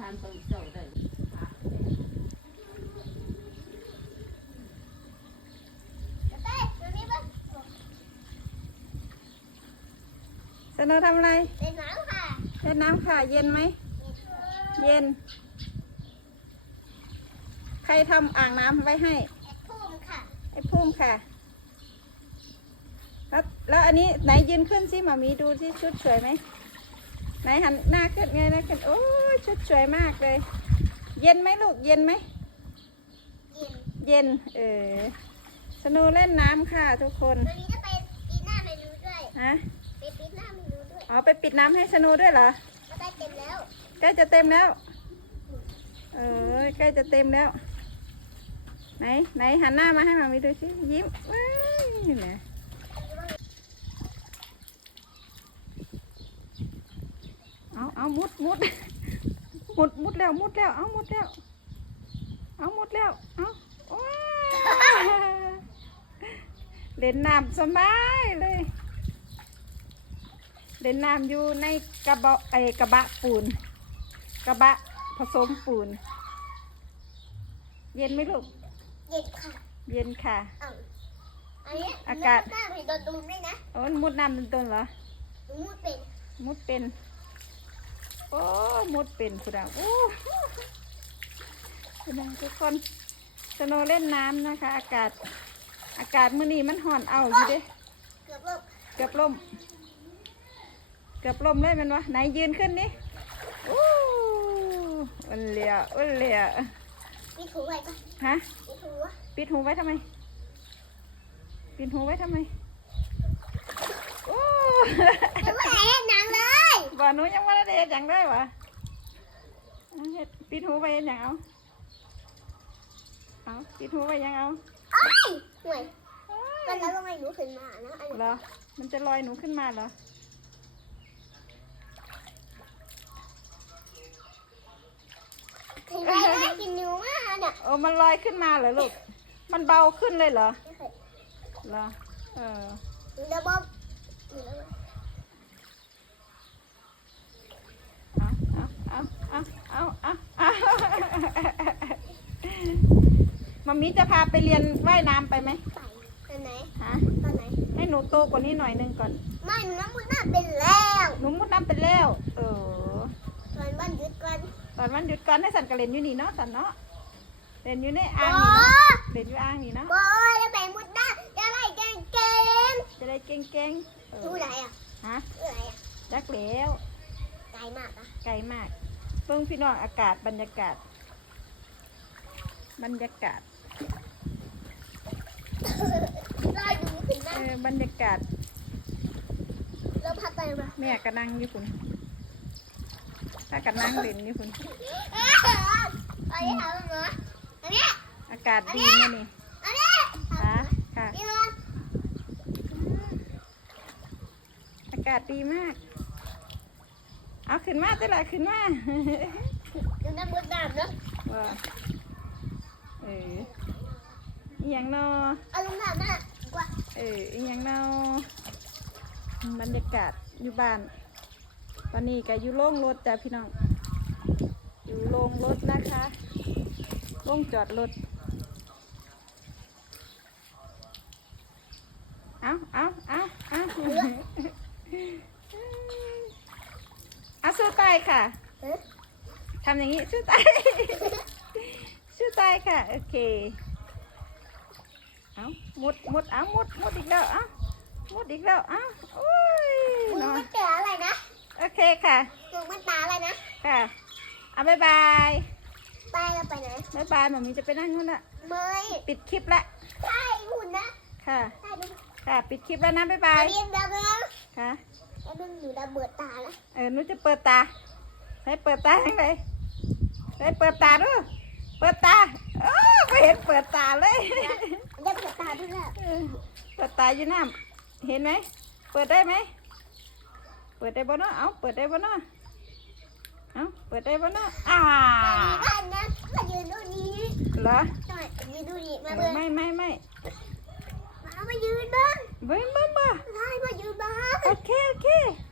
ทานตอนเจ้าได้เต้ดูนี่ป่ะสโนว์ทำอะไรเป็นน้ำค่ะเล่นน้ำค่ะ เย็นไหม เย็น ใครทำอ่างน้ำไว้ให้แอดพุ่มค่ะไอ้พุ่มค่ะ แล้วแล้วอันนี้ไหนยืนขึ้นสิหมามีดูสิชุดสวยไหมไหนหันหน้าขึ้นไงนะขึ้นโอ้ยชุดสวยมากเลย เย็นไหมลูกเย็นไหมเย็นเย็นเออสโนว์เล่นน้ำค่ะทุกคนตัวนี้จะไปปีหน้าเมนูด้วยฮะไปปีหน้าเมนูด้วยอ๋อไปปิดน้ำให้สโนว์ด้วยเหรอก็ได้เต็มแล้วใกล้จะเต็มแล้วเออใกล้จะเต็มแล้วไหนไหนหันหน้ามาให้หมามีดูสิยิ้มว้ายนี่นะ เอาเอามุดมุดมุดมุดแล้วมุดแล้วเอามุดแล้ว เอามุดแล้วเอาว้ายเล่นน้ำสบายเลยเล่นน้ำอยู่ในกระบะไอกระบะปูน กระบะผสมปูน เย็นไหมลูก เย็นค่ะ เย็นค่ะเอ้าอันนี้อากาศหน้าไปโดนตูมด้วยนะโอ้ยมุดน้ำต้นๆเหรอหนูมุดเป็น มุดเป็น โอ้มุดเป็นคุณดาวโอ้คุณดาวทุกคนสโนว์เล่นน้ำนะคะ อากาศ อากาศมื้อนี้มันห่อนเอาอยู่เด้เกือบลบเกือบล่มเกือบล่มเลยแมันวะไหนยืนขึ้นนี่อู้อุ่นเหลียอุ่นเหลียมีถูไว้ปะฮะมีถูวะปิดหูไว้ทำไมปิดหูไว้ทำไมโอ้ยังไม่ได้เห็นหนังเลย บ่หนูยังไม่ได้เฮ็ดอย่างได้วะเอาเฮ็ดปิดหูไว้เฮ็ดอย่างเอาเอาปิดหูไว้ยังเอาเอ้ยห่วยเอ้มันยแล้วทำไมหนูขึ้นมานะอันนี้เหรอมันจะลอยหนูขึ้นมาเหรอถึงได้ได้กินหนูมากเนี่ยเออมันลอยขึ้นมาเหรอลูกมันเบาขึ้นเลยเหรอไม่เคยเหรอเออ หนูระบบหนูระบบ เอาเอาเอาเอาเอามัมมี่จะพาไปเรียนว่ายน้ำไปไหมไปตอนไหนฮะตอนไหน ให้หนูโตกว่านี้หน่อยนึงก่อน ไม่หนูน้ำมุดหน้าเป็นแล้วหนูมุดน้ำไปแล้ว เออ ตอนบ้านยึดกันตอนวันหยุดก่อนให้สันกระเล่นอยู่นี่เนาะสันเนาะเล่นอยู่ในอ่างโอ้นี่เนาะเล่นอยู่อ่างนี่เนาะโอ้ยแล้วไปมุดหน้าจะไล่เก่งเก่งจะได้เก่งๆเอดูอไหนอะ ฮะดูไหนอะจักแล้ว ไกลมากอะไกลมาก เพิ่งพี่น้องอากาศบรรยากาศ บรรยากาศไล่ดูขึ้นหน้าเออบรรยากาศแล้วพักไปมาแม่ก็นั่งอยู่คุณถ้ากันนั่งเล่นอยู่คุณอันนี้ทำเหรออันนี้อากาศดีนะนี่อันนี้ค่ะค่ะ นี่เลยอากาศดีมาก เอาขึ้นมาแต่ละขึ้นมาดูน้ำมุดน้ำเนาะว่าเอออหย่างนอเอาลงน้ำมากกว่าเอออหย่างนอบรรยากาศอยู่บ้าน ตอนนี้ก็อยู่โล่งรถจ้ะพี่น้อง อยู่โล่งรถนะคะโล่งจอดรถเอาเอาเอาเอา เอาสู้ตายค่ะเอ๊ะทำอย่างนี้สู้ตายสู้ตายค่ะ โอเค เอามุดมุดเอามุดมุดอีกแล้วเอามุดอีกแล้วเอาโอ้ยมึงนอมันนเจออะไรนะ โอเคค่ะมึงมันตาอะไรนะ ค่ะ เอาบายบายไปแล้วไปไหนบายบายหมอมีจะไปนั่งนู่นละไม่ปิดคลิปละใช่หุ่นนะ ค่ะใช่ดูค่ะ ปิดคลิปแล้วนะบายบาอัยนนี้ดับแล้วค่ะ แล้วดูหนูดับเบิดตาล้วเออหนูจะเปิดตา ให้เปิดตาทั้งเลยให้เปิดตาดูเปิดตาโอ้ไม่เห็นเปิดตาเลยดับเบิดตาด้วยล้วเออเปิดตาอยู่น้ำเห็นไหม เปิดได้ไหม เปิดได้บ่เนาะ เอาเปิดได้บ่เนาะ เอาเปิดได้บ่เนาะอ่าอันนี้ก็นะมายืนดูนี้เหรอยืนดูนี้มาเบิ่งไม่ไม่ไม่มามายืนบ้างเบิ้งเบิ้ง บ่ใ